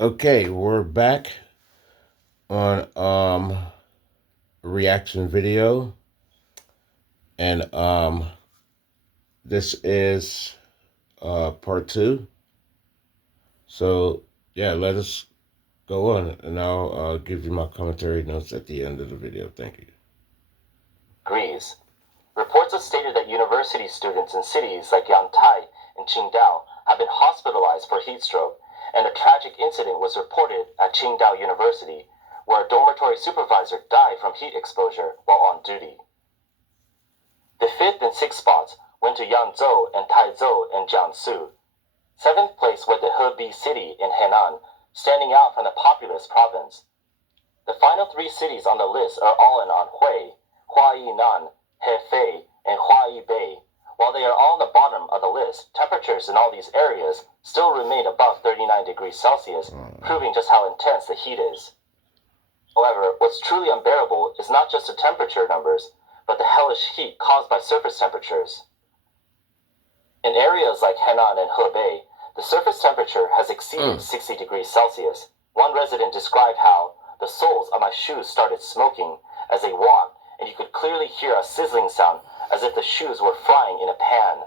Okay, we're back on reaction video, and this is part two. So yeah, let us go on, and I'll give you my commentary notes at the end of the video. Thank you. Degrees. Reports have stated that university students in cities like Yantai and Qingdao have been hospitalized for heat stroke, and a tragic incident was reported at Qingdao University, where a dormitory supervisor died from heat exposure while on duty. The fifth and sixth spots went to Yangzhou and Taizhou and Jiangsu. Seventh place went to Hebei City in Henan, standing out from the populous province. The final three cities on the list are all in Anhui, Huainan, Hefei, and Huaibei. While they are all on the bottom of the list, temperatures in all these areas still remain above 39 degrees Celsius, proving just how intense the heat is. However, what's truly unbearable is not just the temperature numbers, but the hellish heat caused by surface temperatures. In areas like Henan and Hebei, the surface temperature has exceeded 60 degrees Celsius. One resident described how the soles of my shoes started smoking as they walked, and you could clearly hear a sizzling sound as if the shoes were frying in a pan.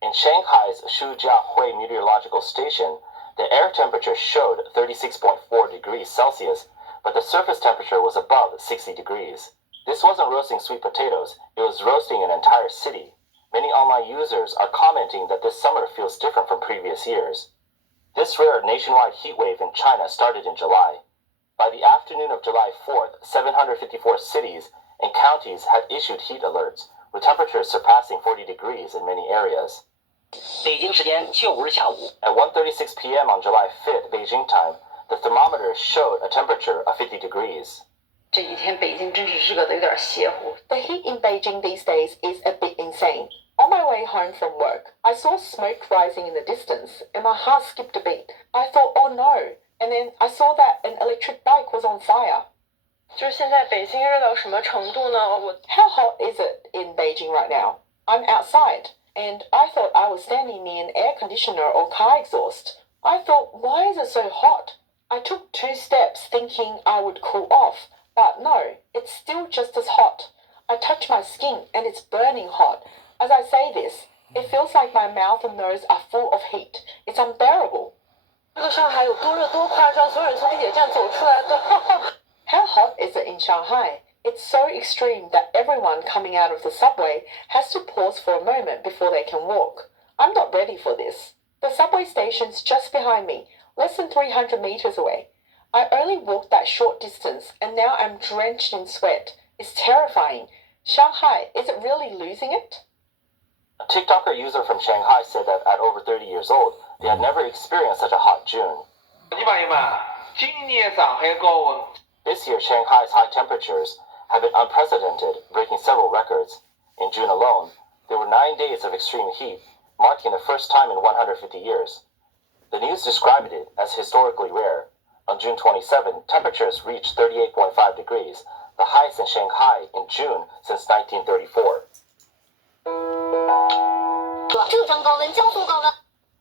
In Shanghai's Shujiahui Meteorological Station, the air temperature showed 36.4 degrees Celsius, but the surface temperature was above 60 degrees. This wasn't roasting sweet potatoes, it was roasting an entire city. Many online users are commenting that this summer feels different from previous years. This rare nationwide heat wave in China started in July. By the afternoon of July 4th, 754 cities and counties had issued heat alerts, with temperatures surpassing 40 degrees in many areas. 北京时间9日下午 At 1:36 p.m. on July 5th, Beijing time, the thermometer showed a temperature of 50 degrees. 这几天北京真是热得有点邪乎。 The heat in Beijing these days is a bit insane. On my way home from work, I saw smoke rising in the distance and my heart skipped a beat. I thought, oh no, and then I saw that an electric bike was on fire. 就是现在北京热到什么程度呢？ How hot is it in Beijing right now? I'm outside, and I thought I was standing near an air conditioner or car exhaust. I thought, why is it so hot? I took 2 steps thinking I would cool off, but no, it's still just as hot. I touch my skin and it's burning hot. As I say this, it feels like my mouth and nose are full of heat. It's unbearable. 这个上海有多热多夸张，所有人从地铁站走出来都。How hot is it in Shanghai? It's so extreme that everyone coming out of the subway has to pause for a moment before they can walk. I'm not ready for this. The subway station's just behind me, less than 300 meters away. I only walked that short distance and now I'm drenched in sweat. It's terrifying. Shanghai, is it really losing it? A TikToker user from Shanghai said that at over 30 years old, they had never experienced such a hot June. This year, Shanghai's high temperatures have been unprecedented, breaking several records. In June alone, there were 9 days of extreme heat, marking the first time in 150 years. The news described it as historically rare. On June 27, temperatures reached 38.5 degrees, the highest in Shanghai in June since 1934.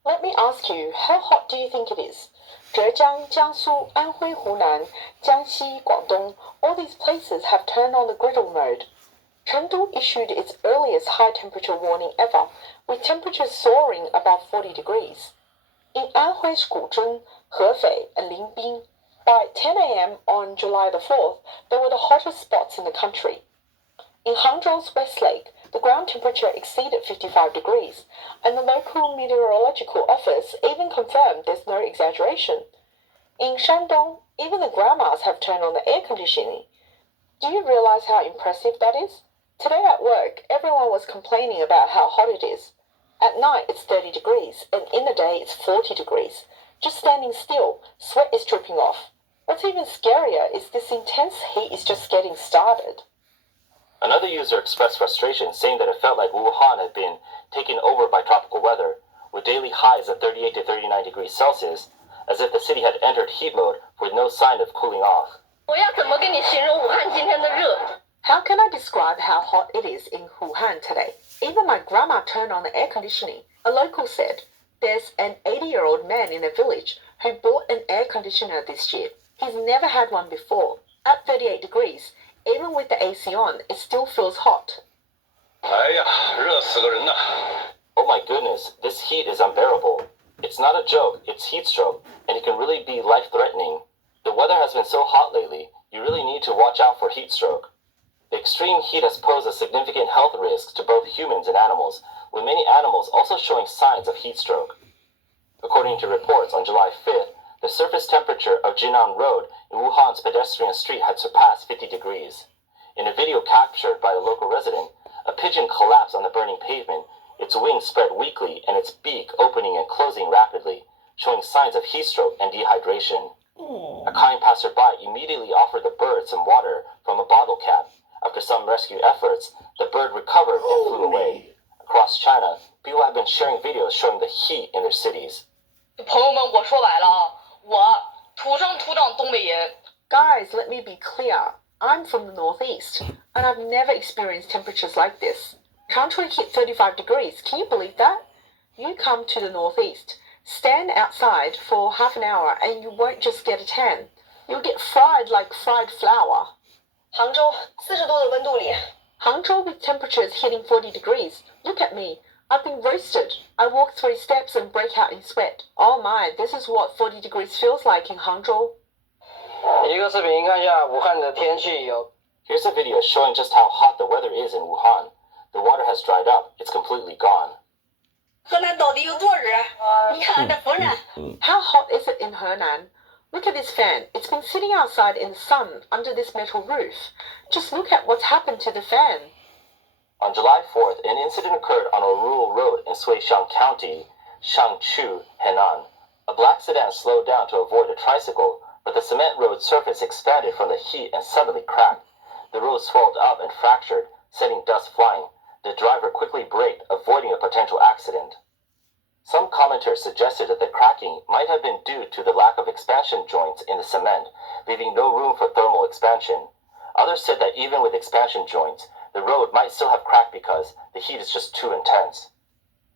Let me ask you, how hot do you think it is? Zhejiang, Jiangsu, Anhui, Hunan, Jiangxi, Guangdong, all these places have turned on the griddle mode. Chengdu issued its earliest high temperature warning ever, with temperatures soaring above 40 degrees. In Anhui's Guzheng, Hefei, and Linbin, by 10 a.m. on July the 4th, they were the hottest spots in the country. In Hangzhou's West Lake, the ground temperature exceeded 55 degrees, and the local meteorological office even confirmed there's no exaggeration. In Shandong, even the grandmas have turned on the air conditioning. Do you realize how impressive that is? Today at work, everyone was complaining about how hot it is. At night, it's 30 degrees, and in the day, it's 40 degrees. Just standing still, sweat is dripping off. What's even scarier is this intense heat is just getting started. Another user expressed frustration, saying that it felt like Wuhan had been taken over by tropical weather, with daily highs of 38 to 39 degrees Celsius, as if the city had entered heat mode with no sign of cooling off. How can I describe how hot it is in Wuhan today? Even my grandma turned on the air conditioning. A local said, There's an 80-year-old man in a village who bought an air conditioner this year. He's never had one before. At 38 degrees, even with the AC on, it still feels hot. 哎呀，热死个人呐！ Oh my goodness, this heat is unbearable. It's not a joke, it's heat stroke, and it can really be life-threatening. The weather has been so hot lately, you really need to watch out for heat stroke. The extreme heat has posed a significant health risk to both humans and animals, with many animals also showing signs of heat stroke. According to reports on July 5th, the surface temperature of Jinan Road in Wuhan's pedestrian street had surpassed 50 degrees. In a video captured by a local resident, a pigeon collapsed on the burning pavement, its wings spread weakly and its beak opening and closing rapidly, showing signs of heat stroke and dehydration. A kind passerby immediately offered the bird some water from a bottle cap. After some rescue efforts, the bird recovered and flew away. Across China, people have been sharing videos showing the heat in their cities. 朋友们，我说白了啊，我土生土长东北人。 Guys, let me be clear. I'm from the northeast, and I've never experienced temperatures like this. Country hit 35 degrees. Can you believe that? You come to the northeast, stand outside for half an hour, and you won't just get a tan. You'll get fried like fried flour. 杭州40度的温度里， Hangzhou with temperatures hitting 40 degrees. Look at me. I've been roasted. I walk 3 steps and break out in sweat. Oh my, this is what 40 degrees feels like in Hangzhou. 一个视频看一下武汉的天气有。 Here's a video showing just how hot the weather is in Wuhan. The water has dried up. It's completely gone. 河南到底有多热？你看俺的风扇。 How hot is it in Henan? Look at this fan. It's been sitting outside in the sun under this metal roof. Just look at what's happened to the fan. On July 4th, an incident occurred on a rural road in Suixiang County, Shangchu, Henan. A black sedan slowed down to avoid a tricycle, but the cement road surface expanded from the heat and suddenly cracked. The road swelled up and fractured, sending dust flying. The driver quickly braked, avoiding a potential accident. Some commenters suggested that the cracking might have been due to the lack of expansion joints in the cement, leaving no room for thermal expansion. Others said that even with expansion joints, the road might still have cracked because the heat is just too intense.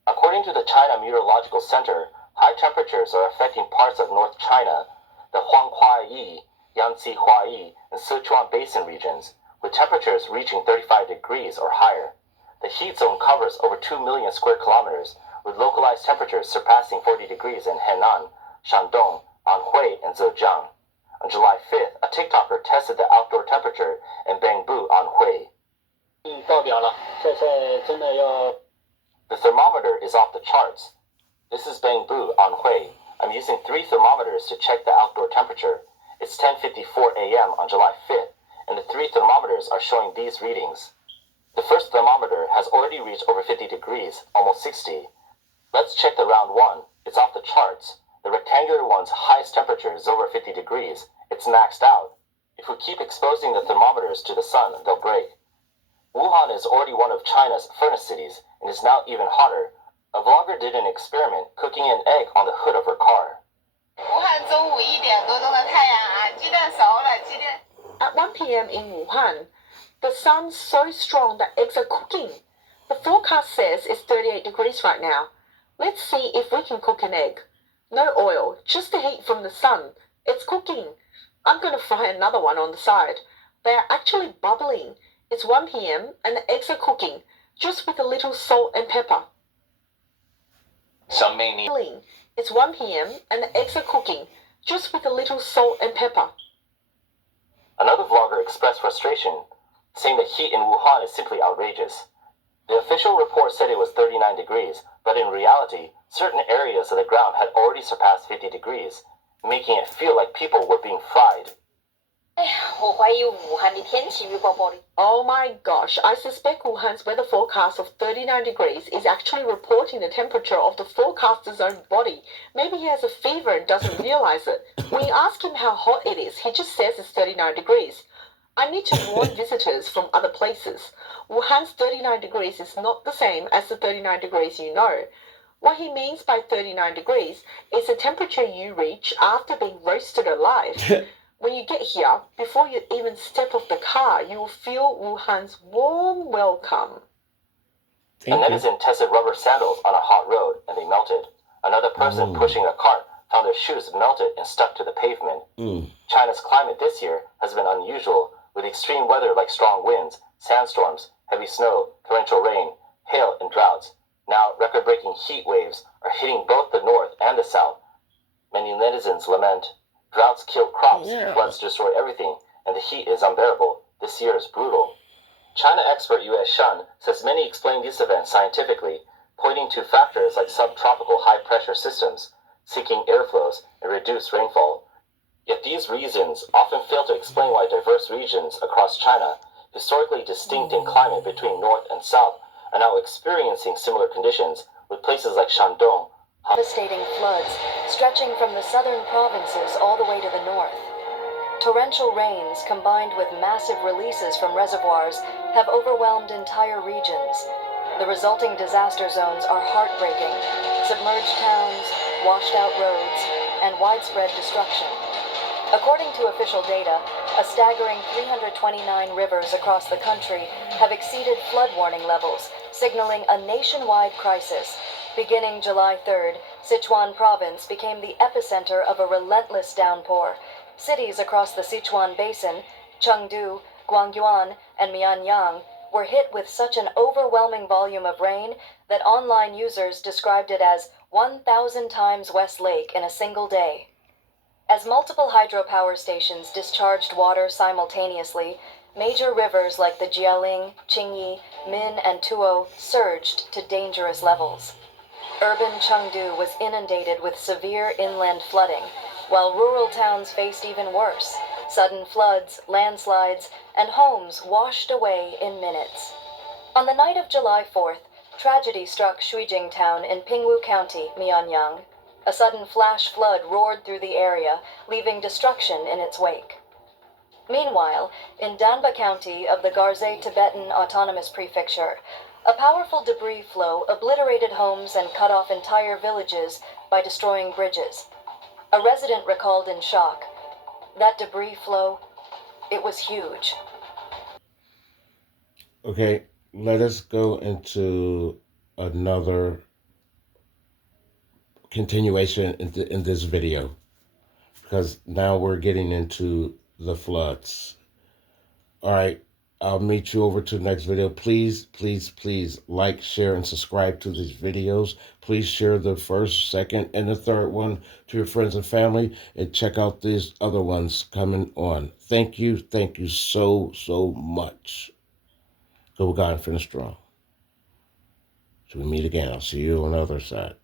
According to the China Meteorological Center, high temperatures are affecting parts of North China, the Huanghuayi, Yangtze Huayi, and Sichuan Basin regions, with temperatures reaching 35 degrees or higher. The heat zone covers over 2 million square kilometers, with localized temperatures surpassing 40 degrees in Henan, Shandong, Anhui, and Zhejiang. On July 5th, a TikToker tested the outdoor temperature in Bangbu, Anhui. 爆表了，这菜真的要。 The thermometer is off the charts. This is Bangbu, Anhui. I'm using 3 thermometers to check the outdoor temperature. It's 10:54 a.m. on July 5th, and the 3 thermometers are showing these readings. The first thermometer has already reached over 50 degrees, almost 60. Let's check the round one. It's off the charts. The rectangular one's highest temperature is over 50 degrees. It's maxed out. If we keep exposing the thermometers to the sun, they'll break. Wuhan is already one of China's furnace cities, and is now even hotter. A vlogger did an experiment cooking an egg on the hood of her car. 武汉中午1点多钟的太阳啊，鸡蛋熟了，鸡蛋。 At 1 p.m. in Wuhan, the sun's so strong that eggs are cooking. The forecast says it's 38 degrees right now. Let's see if we can cook an egg. No oil, just the heat from the sun. It's cooking. I'm going to fry another one on the side. They are actually bubbling. It's 1 p.m. and the eggs are cooking, just with a little salt and pepper. Some may need. It's 1 p.m. and the eggs are cooking, just with a little salt and pepper. Another vlogger expressed frustration, saying the heat in Wuhan is simply outrageous. The official report said it was 39 degrees, but in reality, certain areas of the ground had already surpassed 50 degrees, making it feel like people were being fried. 哎呀，我怀疑武汉的天气预报报的。 Oh my gosh, I suspect Wuhan's weather forecast of 39 degrees is actually reporting the temperature of the forecaster's own body. Maybe he has a fever and doesn't realize it. When you ask him how hot it is, he just says it's 39 degrees. I need to warn visitors from other places. Wuhan's 39 degrees is not the same as the 39 degrees you know. What he means by 39 degrees is the temperature you reach after being roasted alive. When you get here, before you even step off the car, you will feel Wuhan's warm welcome. A netizen tested rubber sandals on a hot road, and they melted. Another person pushing a cart found their shoes melted and stuck to the pavement. Mm. China's climate this year has been unusual, with extreme weather like strong winds, sandstorms, heavy snow, torrential rain, hail, and droughts. Now, record-breaking heat waves are hitting both the north and the south. Many netizens lament. Droughts kill crops, floods destroy everything, and the heat is unbearable. This year is brutal. China expert U.S. Shun says many explain these events scientifically, pointing to factors like subtropical high-pressure systems, seeking airflows, and reduced rainfall. Yet these reasons often fail to explain why diverse regions across China, historically distinct in climate between north and south, are now experiencing similar conditions, with places like Shandong devastating floods stretching from the southern provinces all the way to the north. Torrential rains combined with massive releases from reservoirs have overwhelmed entire regions. The resulting disaster zones are heartbreaking: submerged towns, washed out roads, and widespread destruction. According to official data, a staggering 329 rivers across the country have exceeded flood warning levels, signaling a nationwide crisis. Beginning July 3rd, Sichuan province became the epicenter of a relentless downpour. Cities across the Sichuan Basin, Chengdu, Guangyuan, and Mianyang, were hit with such an overwhelming volume of rain that online users described it as 1,000 times West Lake in a single day. As multiple hydropower stations discharged water simultaneously, major rivers like the Jialing, Qingyi, Min, and Tuo surged to dangerous levels. Urban Chengdu was inundated with severe inland flooding, while rural towns faced even worse: sudden floods, landslides, and homes washed away in minutes. On the night of July 4th, tragedy struck Shuijing town in Pingwu County, Mianyang. A sudden flash flood roared through the area, leaving destruction in its wake. Meanwhile, in Danba County of the Garzei Tibetan Autonomous Prefecture, a powerful debris flow obliterated homes and cut off entire villages by destroying bridges. A resident recalled in shock, "That debris flow, it was huge." Okay, let us go into another continuation in this video, because now we're getting into the floods. All right, I'll meet you over to the next video. Please, please, please like, share, and subscribe to these videos. Please share the first, second, and the third one to your friends and family, and check out these other ones coming on. Thank you so, so much. Go God and finish strong. Till we meet again, I'll see you on the other side.